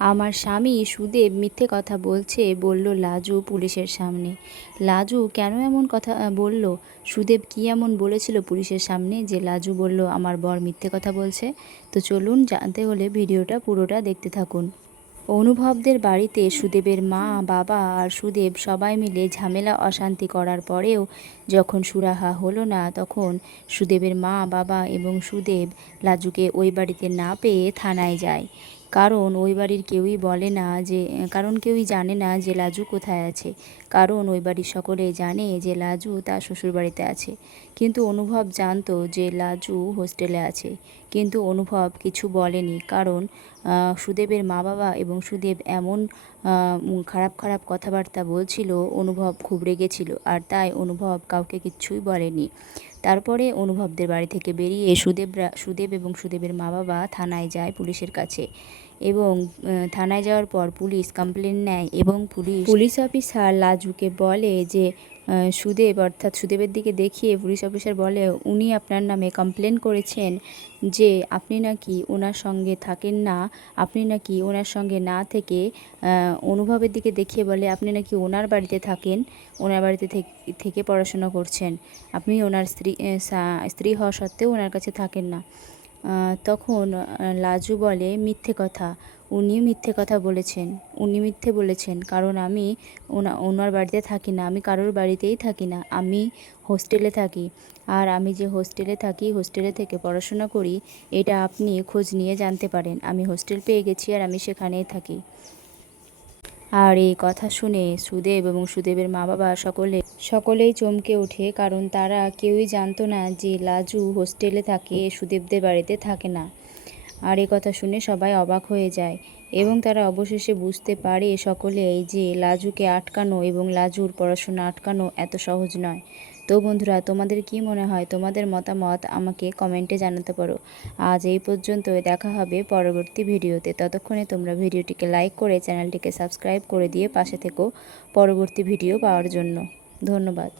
আমার স্বামী সুদেব মিথ্যে কথা বলছে, বলল লাজু পুলিশের সামনে। লাজু কেন এমন কথা বলল? সুদেব কি এমন বলেছিল পুলিশের সামনে যে লাজু বলল আমার বর মিথ্যে কথা বলছে? তো চলুন, জানতে হলে ভিডিওটা পুরোটা দেখতে থাকুন। অনুভবদের বাড়িতে সুদেবের মা, বাবা আর সুদেব সবাই মিলে ঝামেলা অশান্তি করার পরেও যখন সুরাহা হলো না, তখন সুদেবের মা, বাবা এবং সুদেব লাজুকে ওই বাড়িতে না পেয়ে থানায় যায়। কারণ ওই বাড়ির কেউই বলে না যে কেউই জানে না যে লাজু কোথায় আছে। কারণ ওই বাড়ির সকলে জানে যে লাজু তার শ্বশুরবাড়িতে আছে। কিন্তু অনুভব জানতো যে লাজু হোস্টেলে আছে, কিন্তু অনুভব কিছু বলেনি। কারণ সুদেবের মা বাবা এবং সুদেব এমন খারাপ খারাপ কথাবার্তা বলছিল, অনুভব খুব রেগেছিল, আর তাই অনুভব কাউকে কিচ্ছুই বলেনি। তারপরে অনুভবদের বাড়ি থেকে বেরিয়ে সুদেব এবং সুদেবের মা বাবা থানায় যায় পুলিশের কাছে। এবং থানায় যাওয়ার পর পুলিশ কমপ্লেন নেয় এবং পুলিশ অফিসার লাজুকে বলে যে সুদেব, অর্থাৎ সুদেবের দিকে দেখিয়ে পুলিশ অফিসার বলে উনি আপনার নামে কমপ্লেন করেছেন যে আপনি নাকি ওনার সঙ্গে থাকেন না, আপনি নাকি ওনার সঙ্গে না থেকে অনুভবের দিকে দেখিয়ে বলে আপনি নাকি ওনার বাড়িতে থাকেন, ওনার বাড়িতে থেকে পড়াশোনা করছেন, আপনি ওনার স্ত্রী হওয়া সত্ত্বেও ওনার কাছে থাকেন না। তখন লাজু বলে মিথ্যে কথা, উনি মিথ্যে কথা বলেছেন, উনি মিথ্যে বলেছেন, কারণ আমি ওনার বাড়িতে থাকি না, আমি কারোর বাড়িতেই থাকি না, আমি হোস্টেলে থাকি। আর আমি যে হোস্টেলে থাকি, হোস্টেলে থেকে পড়াশোনা করি, এটা আপনি খোঁজ নিয়ে জানতে পারেন। আমি হোস্টেল পেয়ে গেছি আর আমি সেখানেই থাকি। আর এই কথা শুনে সুদেব এবং সুদেবের মা বাবা সকলেই চমকে ওঠে, কারণ তারা কেউই জানতো না যে লাজু হোস্টেলে থাকে, সুদেবদের বাড়িতে থাকে না। আর এই কথা শুনে সবাই অবাক হয়ে যায় এবং তারা অবশেষে বুঝতে পারে সকলেই যে লাজুকে আটকানো এবং লাজুর পড়াশোনা আটকানো এত সহজ নয়। তো বন্ধুরা, তোমাদের কি মনে হয়? তোমাদের মতামত আমাকে কমেন্টে জানাতে পারো। আজ এই পর্যন্তই, দেখা হবে পরবর্তী ভিডিওতে। ততক্ষণে তোমরা ভিডিওটিকে লাইক করে চ্যানেলটিকে সাবস্ক্রাইব করে দিয়ে পাশে থেকো পরবর্তী ভিডিও পাওয়ার জন্য। ধন্যবাদ।